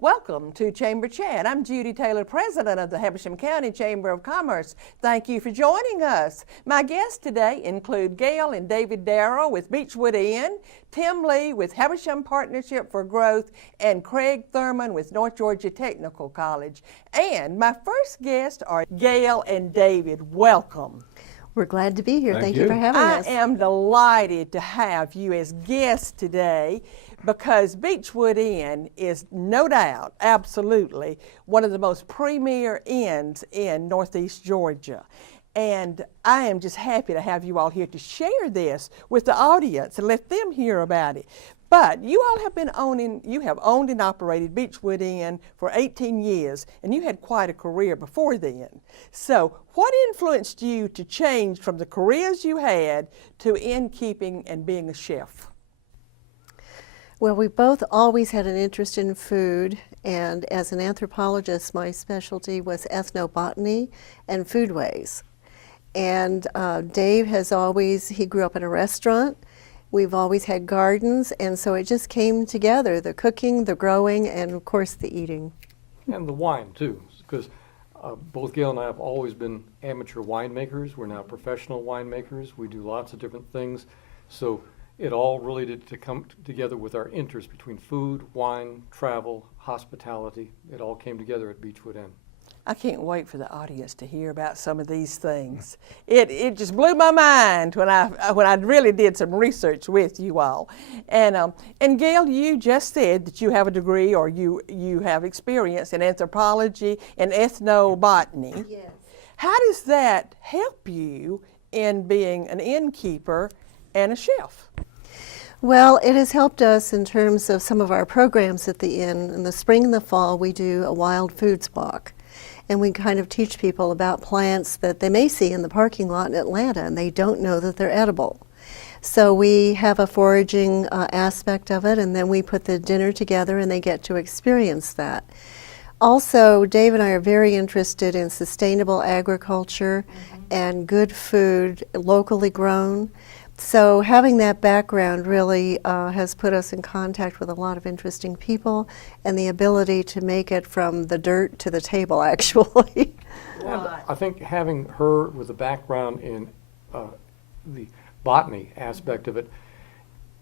Welcome to Chamber Chat. I'm Judy Taylor, President of the Habersham County Chamber of Commerce. Thank you for joining us. My guests today include Gail and David Darrow with Beechwood Inn, Tim Lee with Habersham Partnership for Growth, and Craig Thurman with North Georgia Technical College. And my first guests are Gail and David. Welcome. We're glad to be here. Thank you you for having us. I am delighted to have you as guests today because Beechwood Inn is no doubt, absolutely, one of the most premier inns in Northeast Georgia. And I am just happy to have you all here to share this with the audience and let them hear about it. But you all have you have owned and operated Beechwood Inn for 18 years, and you had quite a career before then. So what influenced you to change from the careers you had to innkeeping and being a chef? Well, we both always had an interest in food, and as an anthropologist, my specialty was ethnobotany and foodways. And Dave he grew up in a restaurant. We've always had gardens, and so it just came together, the cooking, the growing, and of course the eating. And the wine too, because both Gail and I have always been amateur winemakers. We're now professional winemakers. We do lots of different things. So it all really did to come together with our interest between food, wine, travel, hospitality. It all came together at Beechwood Inn. I can't wait for the audience to hear about some of these things. It just blew my mind when I really did some research with you all. And Gail, you just said that you have a degree or you have experience in anthropology and ethnobotany. Yes. How does that help you in being an innkeeper and a chef? Well, it has helped us in terms of some of our programs at the inn. In the spring and the fall, we do a wild foods walk. And we kind of teach people about plants that they may see in the parking lot in Atlanta and they don't know that they're edible. So we have a foraging aspect of it, and then we put the dinner together and they get to experience that. Also, Dave and I are very interested in sustainable agriculture and good food, locally grown. So having that background really has put us in contact with a lot of interesting people and the ability to make it from the dirt to the table, actually. Right. I think having her with a background in the botany aspect of it,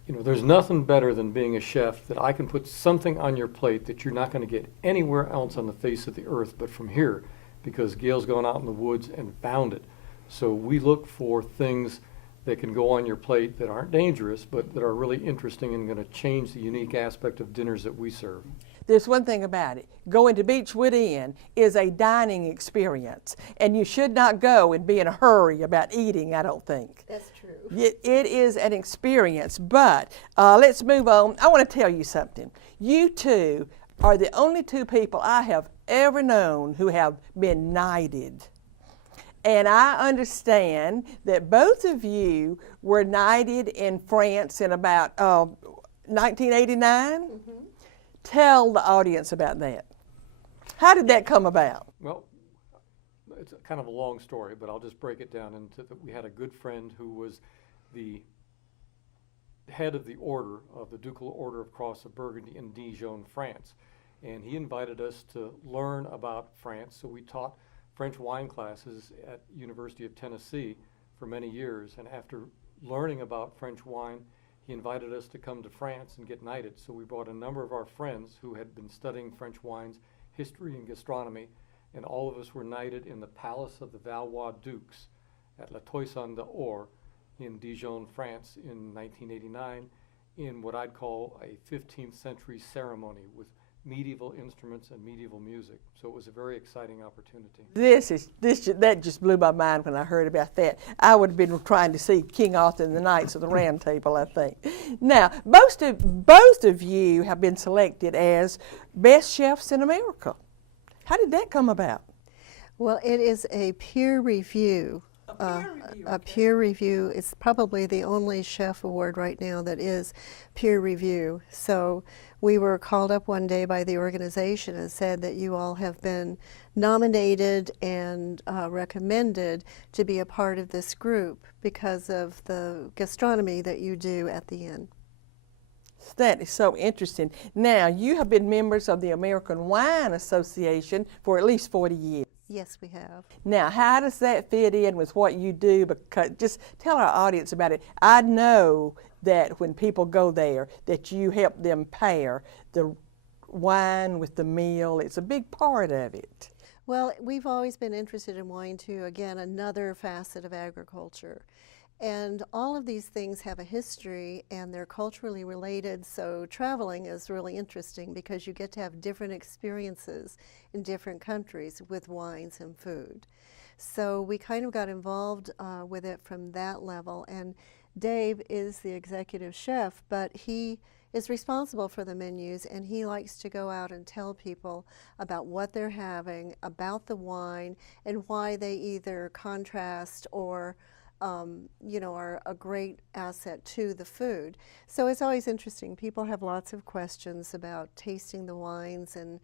there's nothing better than being a chef that I can put something on your plate that you're not going to get anywhere else on the face of the earth but from here, because Gail's gone out in the woods and found it. So we look for things that can go on your plate that aren't dangerous, but that are really interesting and going to change the unique aspect of dinners that we serve. There's one thing about it. Going to Beechwood Inn is a dining experience, and you should not go and be in a hurry about eating, I don't think. That's true. It is an experience, but let's move on. I want to tell you something. You two are the only two people I have ever known who have been knighted. And I understand that both of you were knighted in France in about 1989. Mm-hmm. Tell the audience about that. How did that come about? Well, it's kind of a long story, but I'll just break it down into that we had a good friend who was the head of the order of the Ducal Order of Cross of Burgundy in Dijon, France. And he invited us to learn about France, so we taught French wine classes at University of Tennessee for many years, and after learning about French wine, he invited us to come to France and get knighted. So we brought a number of our friends who had been studying French wines, history and gastronomy, and all of us were knighted in the Palace of the Valois Dukes at La Toison d'Or in Dijon, France in 1989 in what I'd call a 15th century ceremony with medieval instruments and medieval music. So it was a very exciting opportunity. That just blew my mind when I heard about that. I would have been trying to see King Arthur and the Knights of the Round Table, I think. Now, both of you have been selected as best chefs in America. How did that come about? Well, it is a peer review. A peer review is probably the only chef award right now that is peer review. So we were called up one day by the organization and said that you all have been nominated and recommended to be a part of this group because of the gastronomy that you do at the inn. That is so interesting. Now, you have been members of the American Wine Association for at least 40 years. Yes, we have. Now, how does that fit in with what you do? Because just tell our audience about it. I know that when people go there, that you help them pair the wine with the meal. It's a big part of it. Well, we've always been interested in wine too. Again, another facet of agriculture. And all of these things have a history and they're culturally related, so traveling is really interesting because you get to have different experiences in different countries with wines and food. So we kind of got involved with it from that level, and Dave is the executive chef, but he is responsible for the menus, and he likes to go out and tell people about what they're having, about the wine, and why they either contrast or are a great asset to the food. So it's always interesting. People have lots of questions about tasting the wines and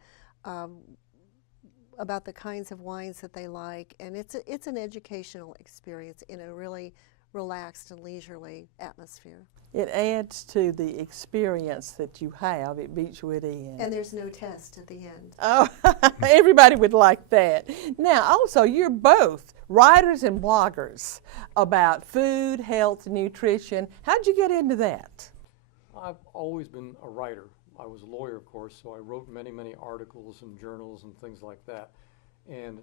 about the kinds of wines that they like, and it's an educational experience in a really relaxed and leisurely atmosphere. It adds to the experience that you have at Beechwood Inn. And there's no test at the end. Oh, everybody would like that. Now, also, you're both writers and bloggers about food, health, nutrition. How'd you get into that? I've always been a writer. I was a lawyer, of course, so I wrote many, many articles and journals and things like that. And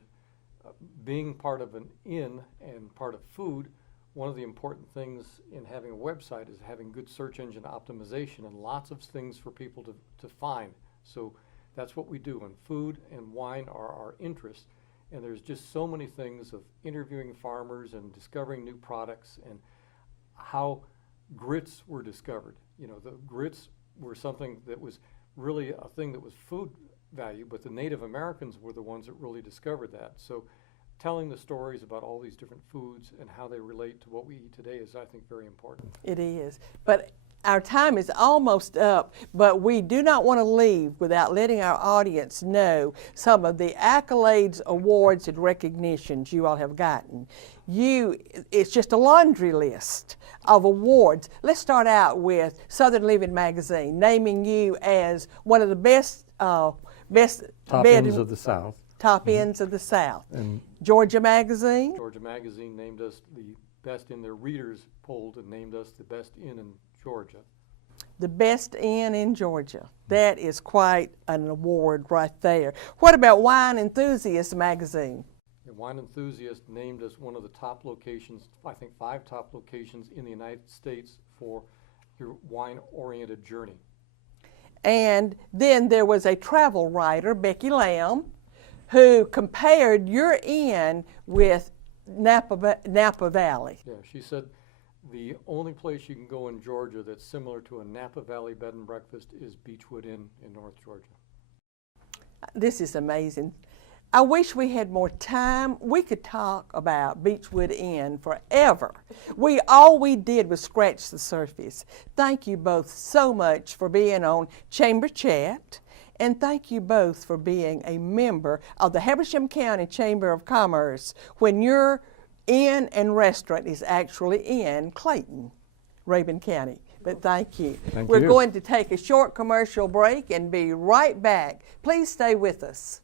being part of an inn and part of food, one of the important things in having a website is having good search engine optimization and lots of things for people to find. So that's what we do, and food and wine are our interests. And there's just so many things of interviewing farmers and discovering new products and how grits were discovered. You know, the grits were something that was really a thing that was food value, but the Native Americans were the ones that really discovered that. So telling the stories about all these different foods and how they relate to what we eat today is, I think, very important. It is. But our time is almost up, but we do not want to leave without letting our audience know some of the accolades, awards, and recognitions you all have gotten. It's just a laundry list of awards. Let's start out with Southern Living Magazine, naming you as one of the best Top ends of the South. Top ends of the South. And Georgia Magazine. Georgia Magazine named us the best in their readers polled and named us the best inn in Georgia. The best inn in Georgia. That is quite an award right there. What about Wine Enthusiast Magazine? And Wine Enthusiast named us one of the top locations, I think 5 top locations in the United States for your wine-oriented journey. And then there was a travel writer, Becky Lamb, who compared your inn with Napa Valley. Yeah, she said the only place you can go in Georgia that's similar to a Napa Valley bed and breakfast is Beechwood Inn in North Georgia. This is amazing. I wish we had more time. We could talk about Beechwood Inn forever. All we did was scratch the surface. Thank you both so much for being on Chamber Chat. And thank you both for being a member of the Habersham County Chamber of Commerce when your inn and restaurant is actually in Clayton, Rabun County. But thank you. We're going to take a short commercial break and be right back. Please stay with us.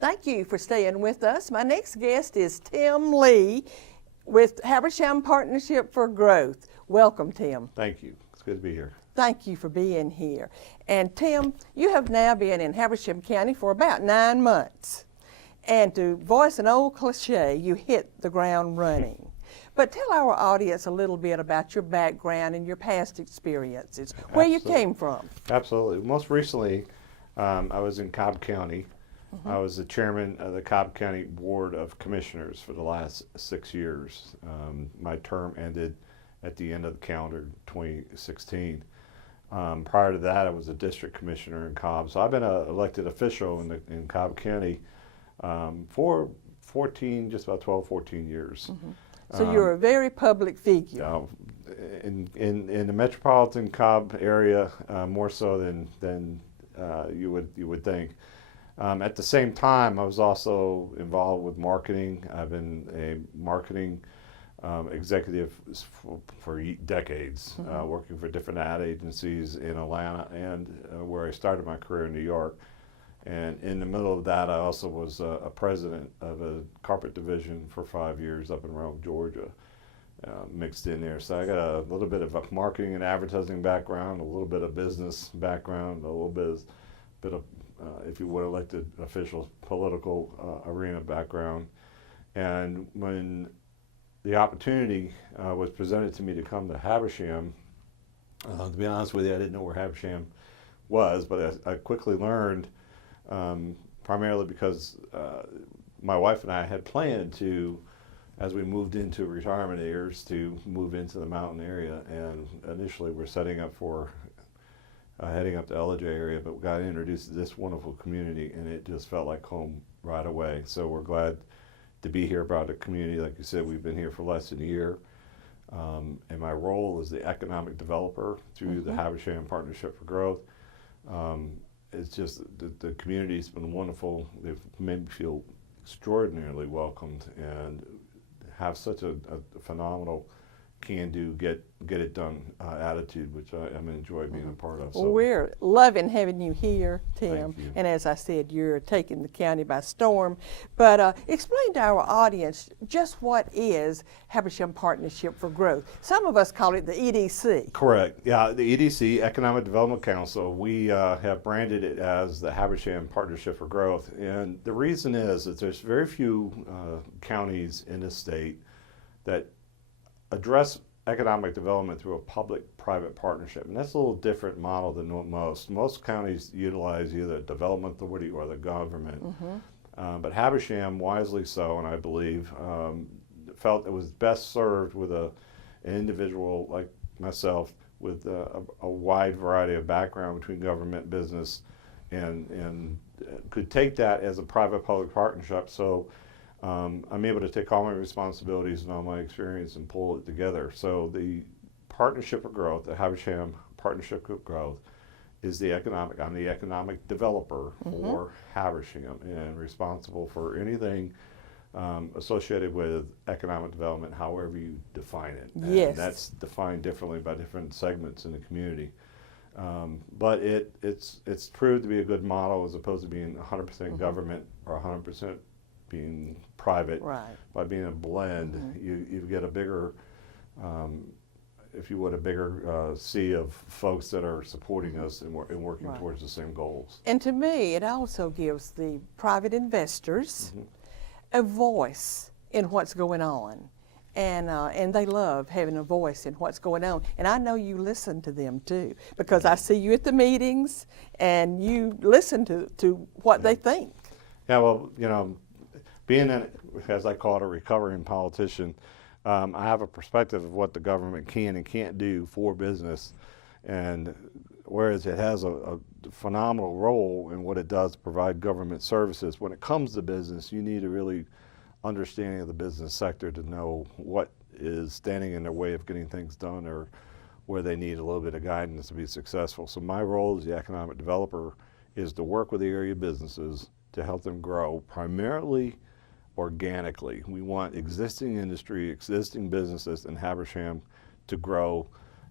Thank you for staying with us. My next guest is Tim Lee with Habersham Partnership for Growth. Welcome, Tim. Thank you. It's good to be here. Thank you for being here. And Tim, you have now been in Habersham County for about 9 months. And to voice an old cliche, you hit the ground running. But tell our audience a little bit about your background and your past experiences, where you came from. Absolutely. Most recently, I was in Cobb County. I was the chairman of the Cobb County Board of Commissioners for the last 6 years. My term ended at the end of the calendar 2016. Prior to that, I was a district commissioner in Cobb. So I've been an elected official in Cobb County for 14, just about 12, 14 years. So you're a very public figure. In the metropolitan Cobb area, more so than you would think. At the same time, I was also involved with marketing. I've been a marketing executive for decades, working for different ad agencies in Atlanta and where I started my career in New York. And in the middle of that, I also was a president of a carpet division for 5 years up in Rome, Georgia, mixed in there. So I got a little bit of a marketing and advertising background, a little bit of business background, a little bit of if you would, elected official political arena background. And when the opportunity was presented to me to come to Habersham, to be honest with you, I didn't know where Habersham was, but I quickly learned, primarily because my wife and I had planned to, as we moved into retirement years, to move into the mountain area. And initially we're setting up for heading up to Ellijay area, but we got introduced to this wonderful community, and it just felt like home right away. So we're glad to be here about the community. Like you said, we've been here for less than a year. And my role is the economic developer through the Habersham Partnership for Growth. It's just the community's been wonderful. They've made me feel extraordinarily welcomed and have such a phenomenal can-do, get it done attitude, which I enjoy being a part of. So. Well, we're loving having you here, Tim. Thank you. And as I said, you're taking the county by storm. But explain to our audience just what is Habersham Partnership for Growth. Some of us call it the EDC. Correct. Yeah, the EDC, Economic Development Council, we have branded it as the Habersham Partnership for Growth. And the reason is that there's very few counties in this state that address economic development through a public-private partnership. And that's a little different model than most. Most counties utilize either the development authority or the government. But Habersham, wisely so, and I believe, felt it was best served with an individual like myself with a wide variety of background between government, business, and could take that as a private-public partnership. So I'm able to take all my responsibilities and all my experience and pull it together. So the Partnership for Growth, the Habersham Partnership for Growth, is I'm the economic developer for Habersham and responsible for anything associated with economic development, however you define it. Yes. And that's defined differently by different segments in the community. But it's proved to be a good model as opposed to being 100% government or 100% being private. Right. By being a blend, you get a bigger, if you would, a bigger sea of folks that are supporting us and working towards the same goals. And to me, it also gives the private investors a voice in what's going on. And they love having a voice in what's going on. And I know you listen to them too, because I see you at the meetings and you listen to what they think. Yeah, well, you know, being, as I call it, a recovering politician, I have a perspective of what the government can and can't do for business. And whereas it has a phenomenal role in what it does to provide government services, when it comes to business, you need a really understanding of the business sector to know what is standing in their way of getting things done or where they need a little bit of guidance to be successful. So my role as the economic developer is to work with the area businesses to help them grow, primarily organically. We want existing industry, existing businesses in Habersham to grow,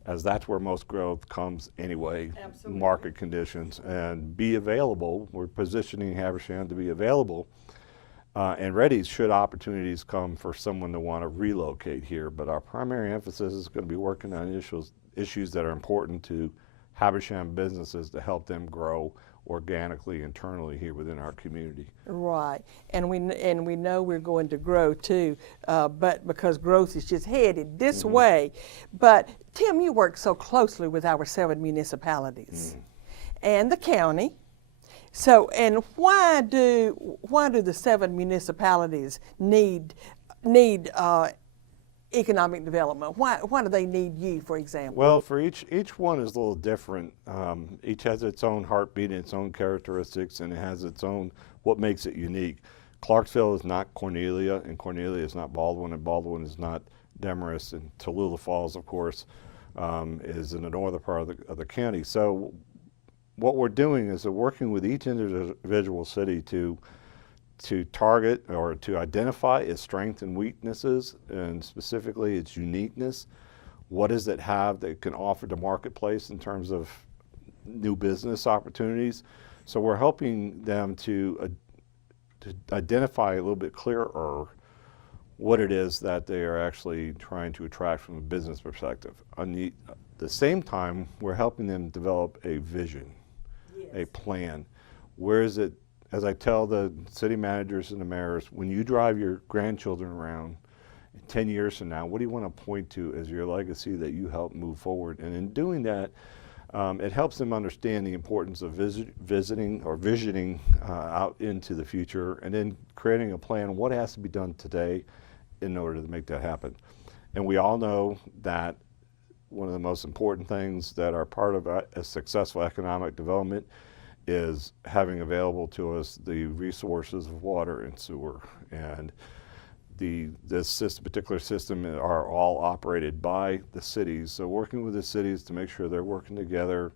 as that's where most growth comes anyway. Absolutely. Market conditions, and be available. We're positioning Habersham to be available and ready should opportunities come for someone to want to relocate here. But our primary emphasis is going to be working on issues that are important to Habersham businesses to help them grow organically, internally here within our community. Right, and we know we're going to grow too, but because growth is just headed this way. But Tim, you work so closely with our 7 municipalities and the county. So, and why do the 7 municipalities need economic development? Why do they need you, for example? Well, for each one is a little different. Each has its own heartbeat and its own characteristics, and it has its own what makes it unique. Clarksville is not Cornelia, and Cornelia is not Baldwin, and Baldwin is not Demarest, and Tallulah Falls, of course, is in the northern part of the county. So what we're doing is we're working with each individual city to target or to identify its strengths and weaknesses, and specifically its uniqueness. What does it have that it can offer the marketplace in terms of new business opportunities? So we're helping them to identify a little bit clearer what it is that they are actually trying to attract from a business perspective. On the same time, we're helping them develop a vision, a plan. Where is it, as I tell the city managers and the mayors, when you drive your grandchildren around 10 years from now, what do you want to point to as your legacy that you help move forward? And in doing that, it helps them understand the importance of visiting or visioning out into the future, and then creating a plan, what has to be done today in order to make that happen. And we all know that one of the most important things that are part of a successful economic development is having available to us the resources of water and sewer. And this particular system are all operated by the cities. So working with the cities to make sure they're working together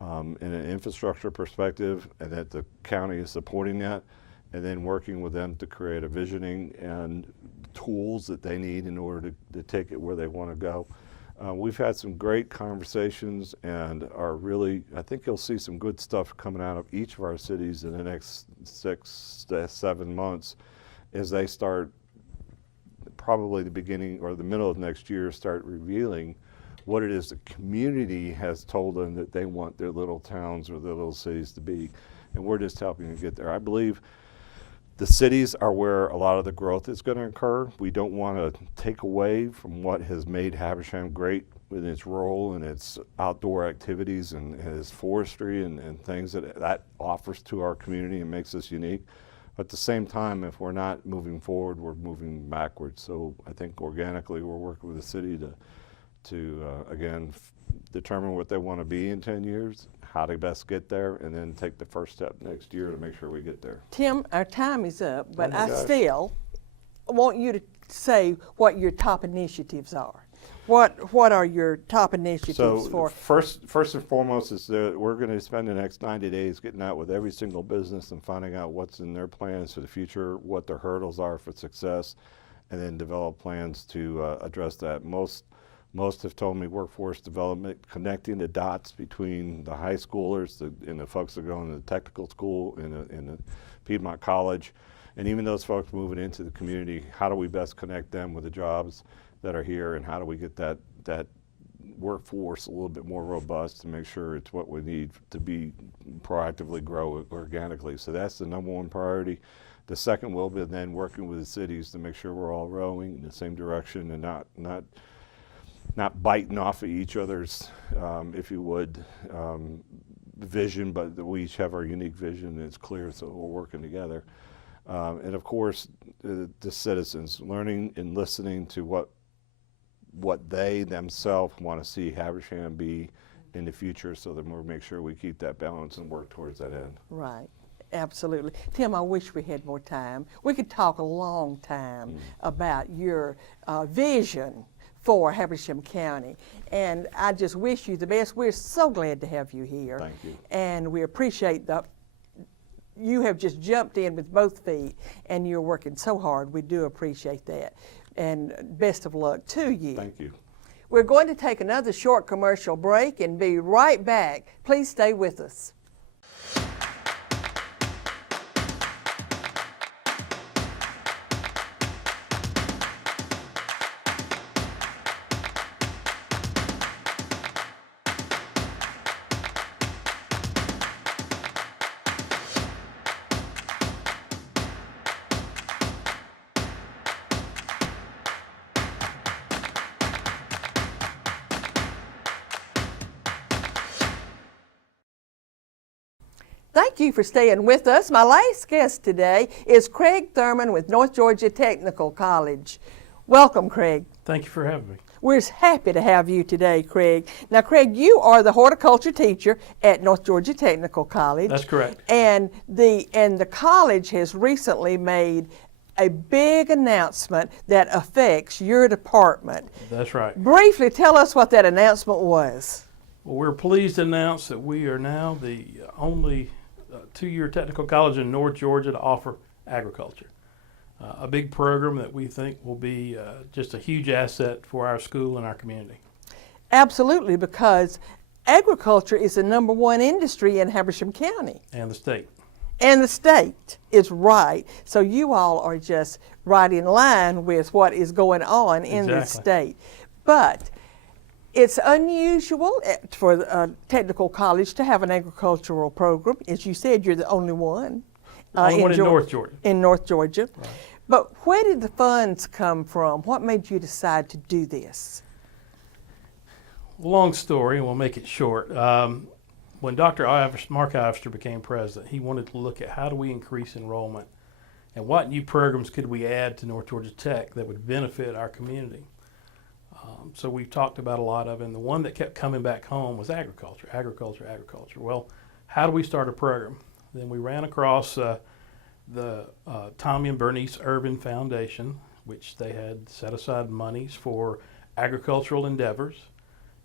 in an infrastructure perspective, and that the county is supporting that, and then working with them to create a visioning and tools that they need in order to take it where they want to go. We've had some great conversations, and are really, I think you'll see some good stuff coming out of each of our cities in the next 6 to 7 months, as they start, probably the beginning or the middle of next year, start revealing what it is the community has told them that they want their little towns or their little cities to be. And we're just helping them get there. I believe the cities are where a lot of the growth is going to occur. We don't want to take away from what has made Habersham great with its role and its outdoor activities and its forestry and things that offers to our community and makes us unique. But at the same time, if we're not moving forward, we're moving backwards. So I think organically we're working with the city to again, determine what they want to be in 10 years, how to best get there, and then take the first step next year to make sure we get there. Tim, our time is up, but my I gosh. still want you to say what your top initiatives are. What are your top initiatives So for? first and foremost is that we're going to spend the next 90 days getting out with every single business and finding out what's in their plans for the future, what their hurdles are for success, and then develop plans to address that. Most have told me workforce development, connecting the dots between the high schoolers and the folks that go into the technical school in the Piedmont College, and even those folks moving into the community. How do we best connect them with the jobs that are here, and how do we get that workforce a little bit more robust to make sure it's what we need to be proactively grow organically. So that's the number one priority. The second will be then working with the cities to make sure we're all rowing in the same direction and not biting off of each other's, if you would, vision, but that we each have our unique vision and it's clear, so we're working together. And of course, the citizens, learning and listening to what they themselves want to see Habersham be in the future, so that we'll make sure we keep that balance and work towards that end. Right. Absolutely. Tim, I wish we had more time. We could talk a long time about your vision for Habersham County, and I just wish you the best. We're so glad to have you here. Thank you. And we appreciate you have just jumped in with both feet, and you're working so hard. We do appreciate that. And best of luck to you. Thank you. We're going to take another short commercial break and be right back. Please stay with us. Thank you for staying with us. My last guest today is Craig Thurman with North Georgia Technical College. Welcome, Craig. Thank you for having me. We're happy to have you today, Craig. Now, Craig, you are the horticulture teacher at North Georgia Technical College. That's correct. And the college has recently made a big announcement that affects your department. That's right. Briefly, tell us what that announcement was. Well, we're pleased to announce that we are now the only two-year technical college in North Georgia to offer agriculture. A big program that we think will be just a huge asset for our school and our community. Absolutely, because agriculture is the #1 industry in Habersham County. And the state. And the state is right. So you all are just right in line with what is going on in the Exactly. state. But it's unusual for a technical college to have an agricultural program. As you said, you're the only one. Only one in Geor- North Georgia. In North Georgia. Right. But where did the funds come from? What made you decide to do this? Long story, and we'll make it short. When Dr. Mark Ivester became president, he wanted to look at how do we increase enrollment and what new programs could we add to North Georgia Tech that would benefit our community. So we've talked about a lot of it, and the one that kept coming back home was agriculture. Well, how do we start a program? Then we ran across the Tommy and Bernice Irvin Foundation, which they had set aside monies for agricultural endeavors,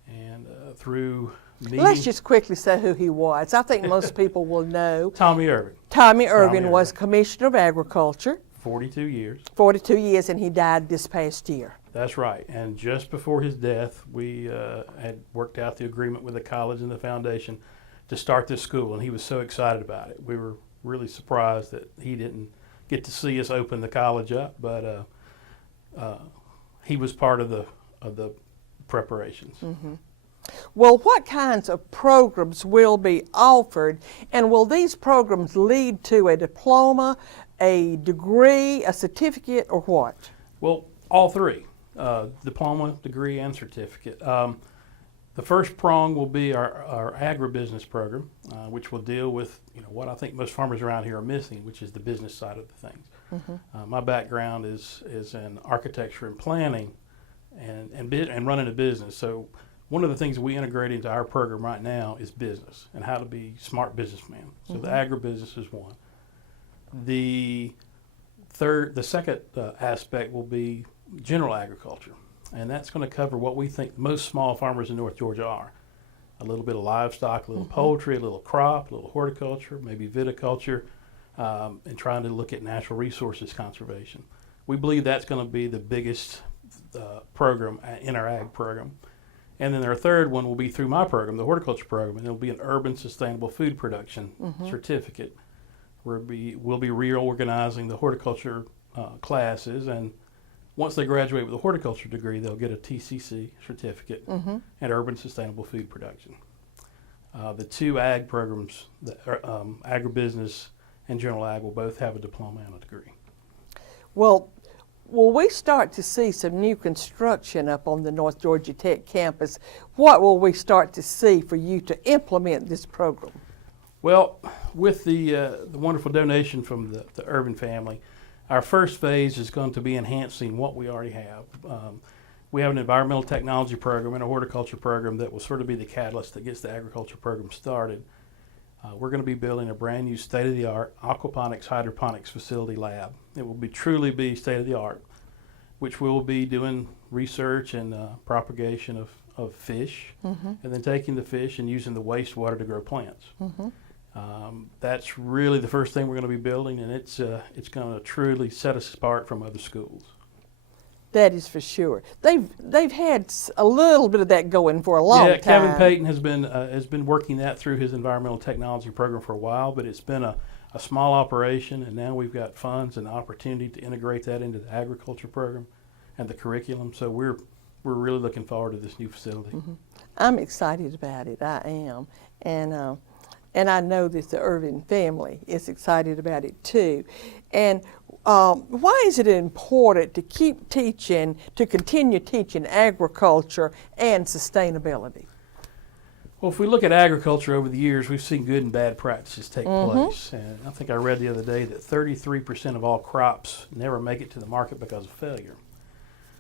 and through meetings. Let's just quickly say who he was. I think most people will know. Tommy Irvin, Tommy Irvin was Irvin. Commissioner of Agriculture, 42 years. 42 years, and he died this past year. That's right. And just before his death, we had worked out the agreement with the college and the foundation to start this school, and he was so excited about it. We were really surprised that he didn't get to see us open the college up, but he was part of the preparations. Mm-hmm. Well, what kinds of programs will be offered, and will these programs lead to a diploma, a degree, a certificate, or what? Well, all three, diploma, degree, and certificate. The first prong will be our agribusiness program, which will deal with what I think most farmers around here are missing, which is the business side of the things. Mm-hmm. My background is in architecture and planning and running a business. So one of the things we integrate into our program right now is business and how to be smart businessmen. So the agribusiness is one. The second aspect will be general agriculture, and that's going to cover what we think most small farmers in North Georgia are. A little bit of livestock, a little poultry, a little crop, a little horticulture, maybe viticulture, and trying to look at natural resources conservation. We believe that's going to be the biggest program in our ag program. And then our third one will be through my program, the horticulture program, and it'll be an urban sustainable food production certificate. We'll be reorganizing the horticulture classes, and once they graduate with a horticulture degree, they'll get a TCC certificate in urban sustainable food production. The two ag programs, agribusiness and general ag, will both have a diploma and a degree. Well, will we start to see some new construction up on the North Georgia Tech campus? What will we start to see for you to implement this program? Well, with the wonderful donation from the Irvin family, our first phase is going to be enhancing what we already have. We have an environmental technology program and a horticulture program that will sort of be the catalyst that gets the agriculture program started. We're going to be building a brand new state-of-the-art aquaponics hydroponics facility lab. It will truly be state-of-the-art, which we will be doing research and propagation of fish, and then taking the fish and using the wastewater to grow plants. That's really the first thing we're going to be building, and it's going to truly set us apart from other schools. That is for sure. They've had a little bit of that going for a long time. Kevin Payton has been working that through his environmental technology program for a while, but it's been a small operation, and now we've got funds and opportunity to integrate that into the agriculture program and the curriculum. So we're really looking forward to this new facility. I'm excited about it. I am, and I know that the Irvin family is excited about it too. And why is it important to keep teaching, to continue teaching agriculture and sustainability? Well, if we look at agriculture over the years, we've seen good and bad practices take place. And I think I read the other day that 33% of all crops never make it to the market because of failure.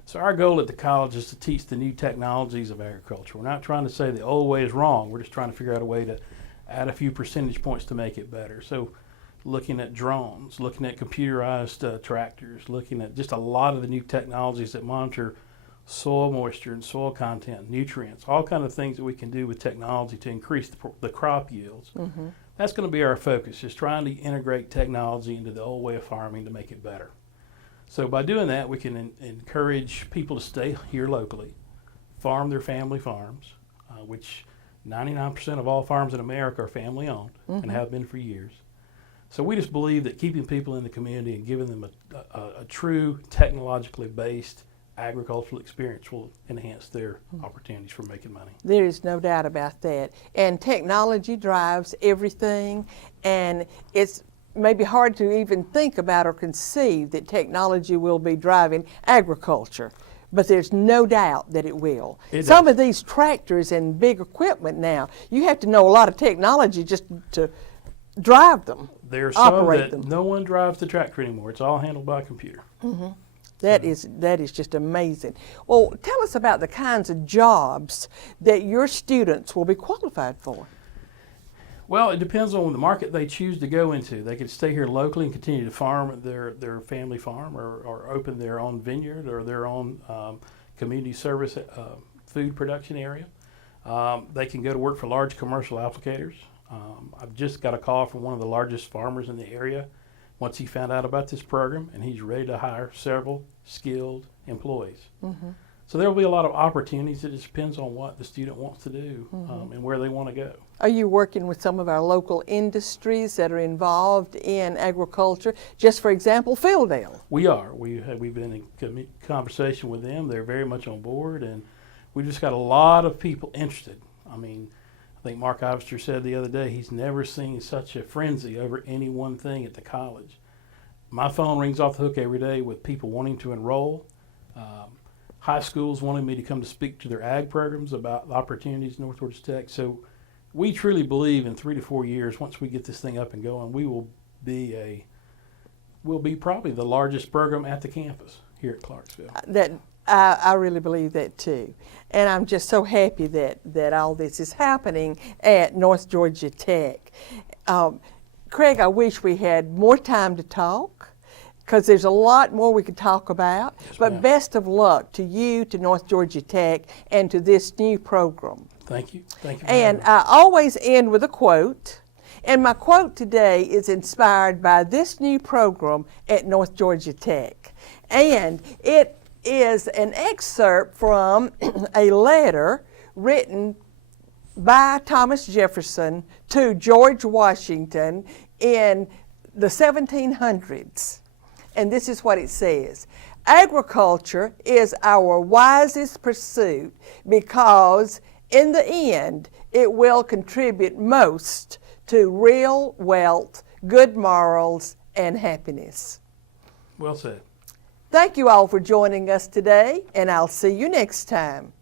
So our goal at the college is to teach the new technologies of agriculture. We're not trying to say the old way is wrong. We're just trying to figure out a way to add a few percentage points to make it better. So looking at drones, looking at computerized tractors, looking at just a lot of the new technologies that monitor soil moisture and soil content, nutrients, all kind of things that we can do with technology to increase the crop yields. That's going to be our focus, just trying to integrate technology into the old way of farming to make it better. So by doing that, we can encourage people to stay here locally, farm their family farms, which 99% of all farms in America are family owned and have been for years. So we just believe that keeping people in the community and giving them a true technologically based agricultural experience will enhance their opportunities for making money. There is no doubt about that. And technology drives everything, and it's maybe hard to even think about or conceive that technology will be driving agriculture. But there's no doubt that it will. Some of these tractors and big equipment now, you have to know a lot of technology just to drive them, There's some operate that them. no one drives the tractor anymore. It's all handled by a computer. That is just amazing. Well, tell us about the kinds of jobs that your students will be qualified for. Well, it depends on the market they choose to go into. They could stay here locally and continue to farm their family farm, or open their own vineyard or their own community service food production area. They can go to work for large commercial applicators. I've just got a call from one of the largest farmers in the area once he found out about this program, and he's ready to hire several skilled employees. So there will be a lot of opportunities. It just depends on what the student wants to do and where they want to go. Are you working with some of our local industries that are involved in agriculture? Just for example, Fieldale. We are. We've been in conversation with them. They're very much on board, and we've just got a lot of people interested. I mean, I think Mark Ivester said the other day he's never seen such a frenzy over any one thing at the college. My phone rings off the hook every day with people wanting to enroll, high schools wanting me to come to speak to their ag programs about the opportunities in North Georgia Tech. So we truly believe in 3 to 4 years, once we get this thing up and going, we'll be probably the largest program at the campus here at Clarksville. I really believe that too. And I'm just so happy that all this is happening at North Georgia Tech. Craig, I wish we had more time to talk, because there's a lot more we could talk about. Yes, but ma'am. best of luck to you, to North Georgia Tech, and to this new program. Thank you. Thank you. And I always end with a quote. And my quote today is inspired by this new program at North Georgia Tech. And it is an excerpt from a letter written by Thomas Jefferson to George Washington in the 1700s. And this is what it says: agriculture is our wisest pursuit because in the end it will contribute most to real wealth, good morals, and happiness. Well said. Thank you all for joining us today, and I'll see you next time.